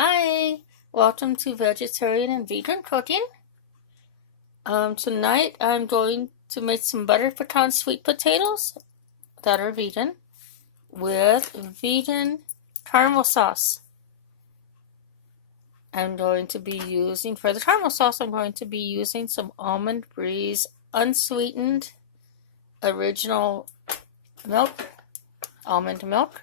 Hi, welcome to Vegetarian and Vegan Cooking. Tonight I'm going to make some butter pecan sweet potatoes that are vegan with vegan caramel sauce. I'm going to be using, for the caramel sauce, I'm going to be using some Almond Breeze unsweetened original milk, almond milk.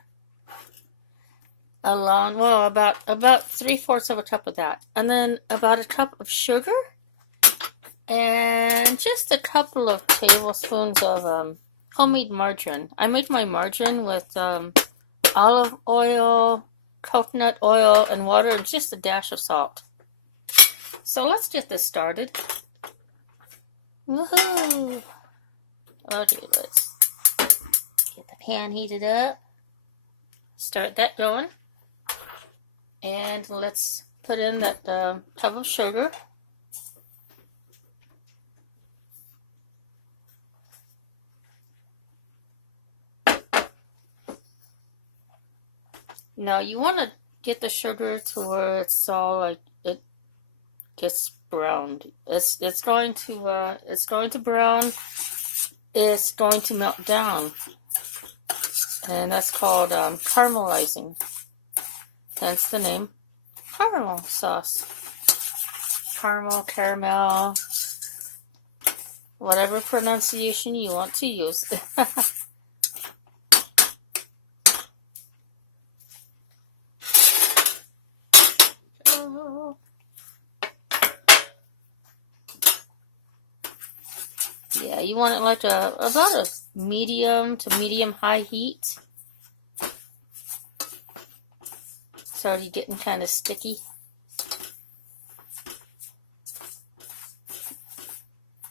About 3/4 of a cup of that, and then about a cup of sugar, and just a couple of tablespoons of homemade margarine. I make my margarine with olive oil, coconut oil, and water, and just a dash of salt. So let's get this started. Woohoo! Okay, let's get the pan heated up. Start that going. And let's put in that tub of sugar. Now you want to get the sugar to where it's all like it gets browned. It's going to brown. It's going to melt down, and that's called caramelizing. Hence the name caramel sauce. Caramel, whatever pronunciation you want to use. Yeah, you want it like about a medium to medium high heat. It's already getting kind of sticky.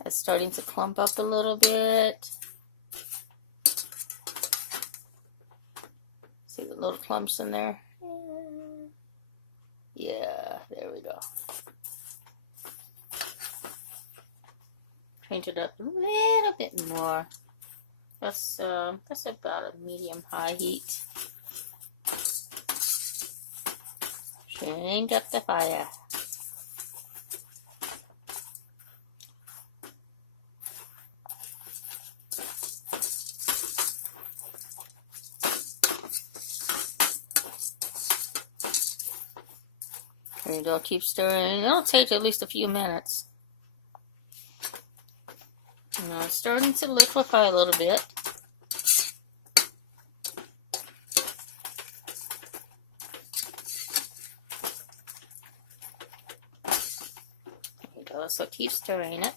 It's starting to clump up a little bit. See the little clumps in there? Yeah, there we go. Change it up a little bit more. That's about a medium-high heat. Change up the fire. There you go. Keep stirring. It'll take at least a few minutes. Now it's starting to liquefy a little bit. There you go. So keep stirring it.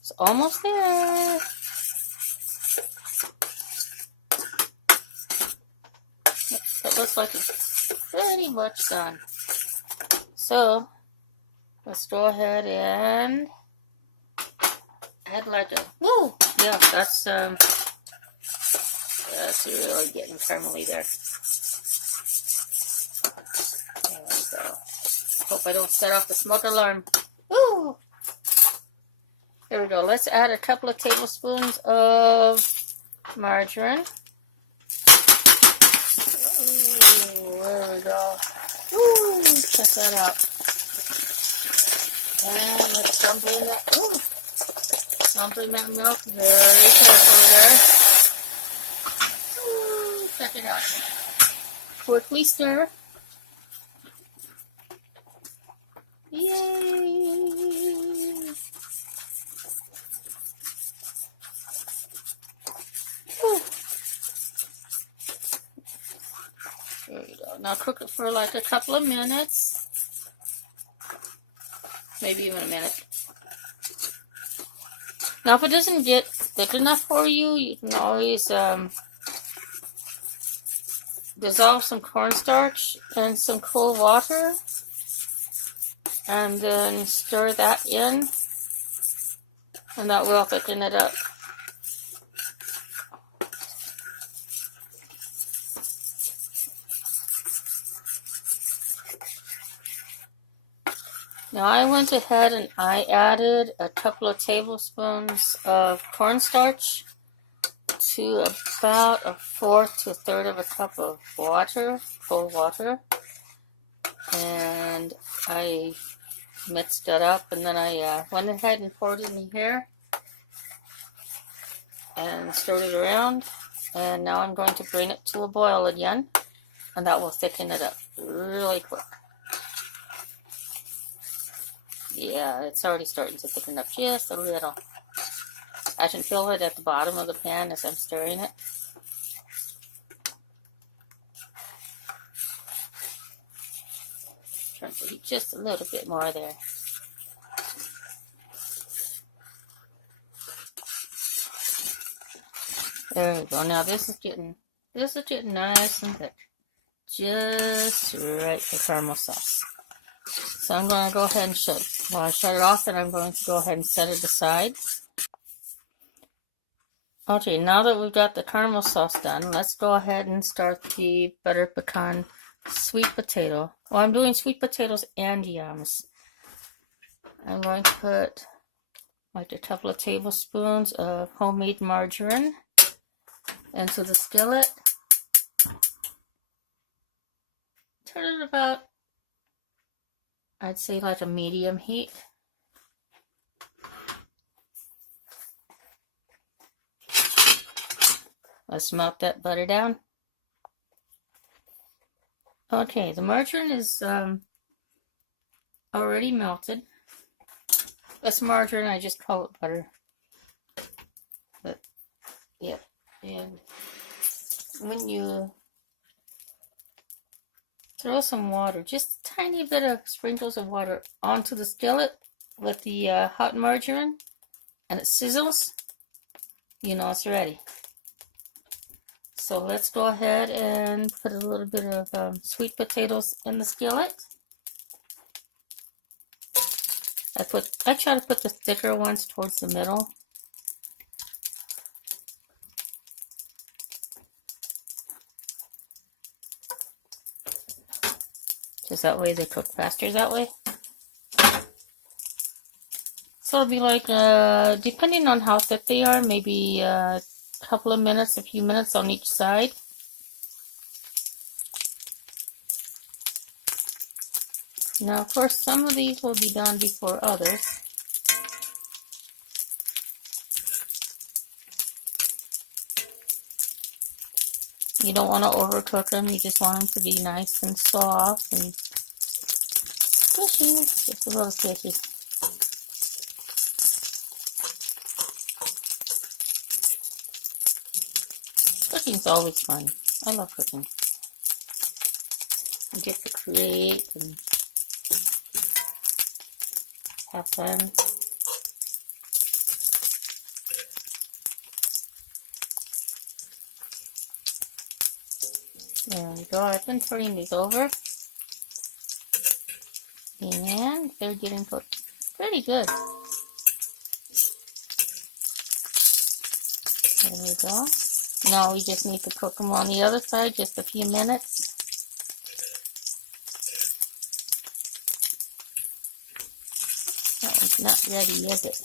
It's almost there. It looks like it's pretty much done. So let's go ahead and add like a yeah, that's really getting caramelly there. There we go. Hope I don't set off the smoke alarm. Woo! There we go. Let's add a couple of tablespoons of margarine. Ooh, there we go. Ooh, check that out. And let's dump in that milk very carefully there. Ooh, check it out. Quickly stir. Yay! Ooh. There you go. Now cook it for like a couple of minutes. Maybe even a minute. Now if it doesn't get thick enough for you, you can always dissolve some cornstarch in some cool water and then stir that in, and that will thicken it up. Now I went ahead and I added a couple of tablespoons of cornstarch to about a fourth to a third of a cup of water, cold water, and I mixed it up, and then I went ahead and poured it in here and stirred it around, and now I'm going to bring it to a boil again, and that will thicken it up really quick. Yeah, it's already starting to thicken up just a little. I can feel it at the bottom of the pan as I'm stirring it. Turn the heat just a little bit more there. There we go. Now this is getting nice and thick. Just right for caramel sauce. So I'm going to go ahead and shut it off, and I'm going to go ahead and set it aside. Okay, now that we've got the caramel sauce done, let's go ahead and start the butter pecan sweet potato. Well, I'm doing sweet potatoes and yams. I'm going to put like a couple of tablespoons of homemade margarine into the skillet. Turn it about, I'd say like a medium heat. Let's melt that butter down. Okay, the margarine is already melted. That's margarine, I just call it butter. But, yep. And when you throw some water, just a tiny bit of sprinkles of water onto the skillet with the hot margarine, and it sizzles, you know it's ready. So let's go ahead and put a little bit of sweet potatoes in the skillet. I try to put the thicker ones towards the middle. Just that way they cook faster that way. So it'll be like, depending on how thick they are, maybe a couple of minutes, a few minutes on each side. Now, of course, some of these will be done before others. You don't want to overcook them, you just want them to be nice and soft and squishy, just a little squishy. Cooking's always fun. I love cooking. You get to create and have fun. There we go. I've been turning these over, and they're getting cooked pretty good. There we go. Now we just need to cook them on the other side just a few minutes. That one's not ready, is it?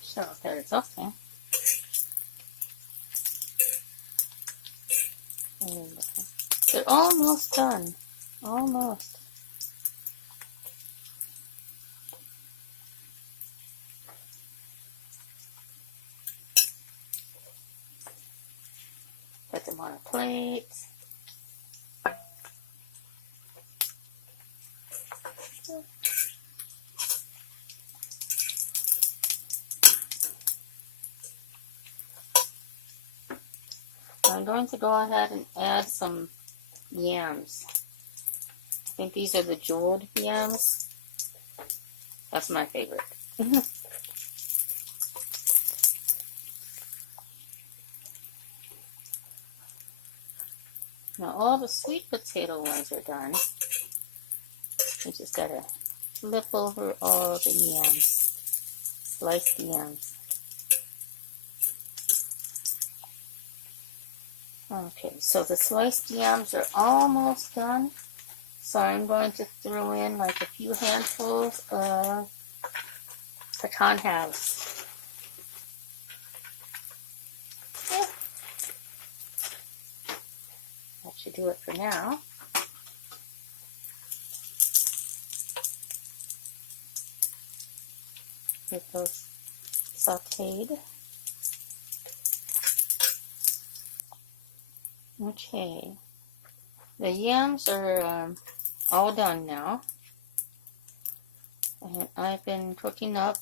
So there it's okay. They're almost done. Almost. Put them on a plate. I'm going to go ahead and add some yams. I think these are the jeweled yams. That's my favorite. Now all the sweet potato ones are done. We just gotta flip over all the yams. Sliced yams. Okay, so the sliced yams are almost done. So I'm going to throw in like a few handfuls of pecan halves. Yeah. That should do it for now. Get those sauteed. Okay. The yams are all done now. And I've been cooking up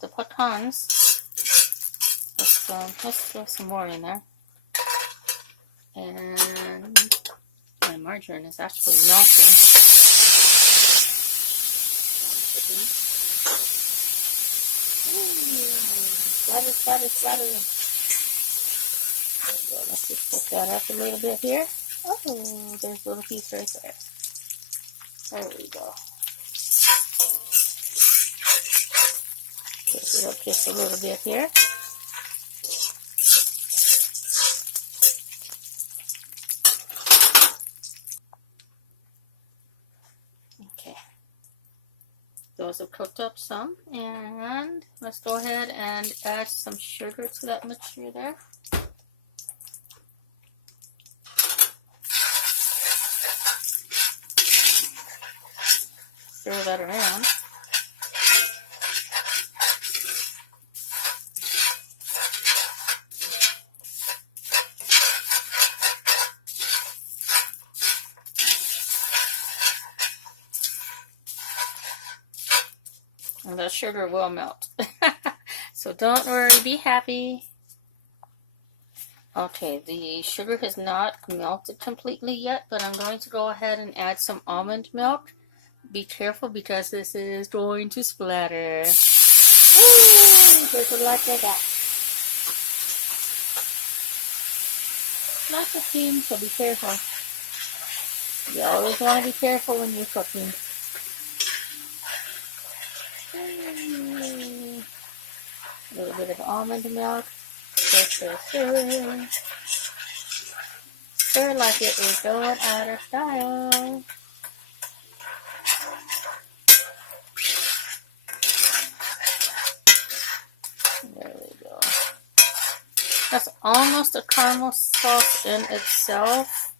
the pecans. Let's throw some more in there. And my margarine is actually melting. Splatter, splatter, splatter. There we go. Let's just put that up a little bit here. Oh, there's a little piece right there. There we go. Pick it up just a little bit here. Okay. Those have cooked up some, and let's go ahead and add some sugar to that mixture there. Stir that around. And the sugar will melt. So don't worry, be happy. Okay, the sugar has not melted completely yet, but I'm going to go ahead and add some almond milk. Be careful because this is going to splatter. Ooh, there's a lot of that. Lots of steam, so be careful. You always want to be careful when you're cooking. A little bit of almond milk. Stir, stir, stir. Stir like it is going out of style. There we go. That's almost a caramel sauce in itself,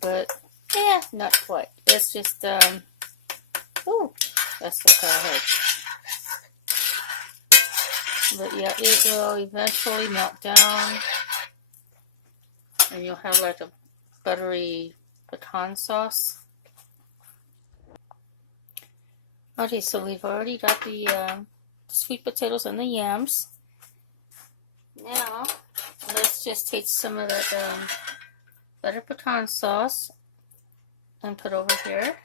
but yeah, not quite. It's just ooh, that's what I heard. But yeah, it will eventually melt down, and you'll have like a buttery pecan sauce. Okay, so we've already got the sweet potatoes and the yams. Now, let's just take some of that butter pecan sauce and put over here.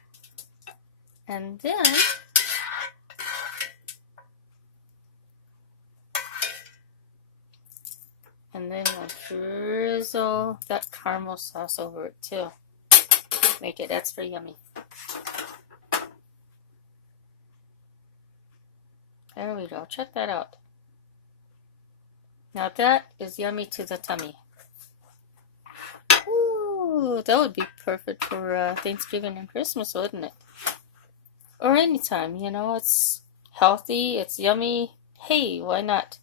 And then we'll drizzle that caramel sauce over it too. Make it extra yummy. There we go. Check that out. Now that is yummy to the tummy. Ooh, that would be perfect for Thanksgiving and Christmas, wouldn't it? Or anytime, you know, it's healthy, it's yummy. Hey, why not?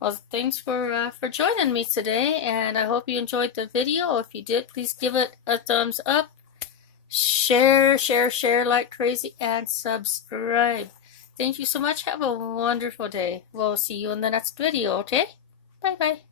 Well, thanks for joining me today, and I hope you enjoyed the video. If you did, please give it a thumbs up. Share like crazy, and subscribe. Thank you so much. Have a wonderful day. We'll see you in the next video, okay? Bye-bye.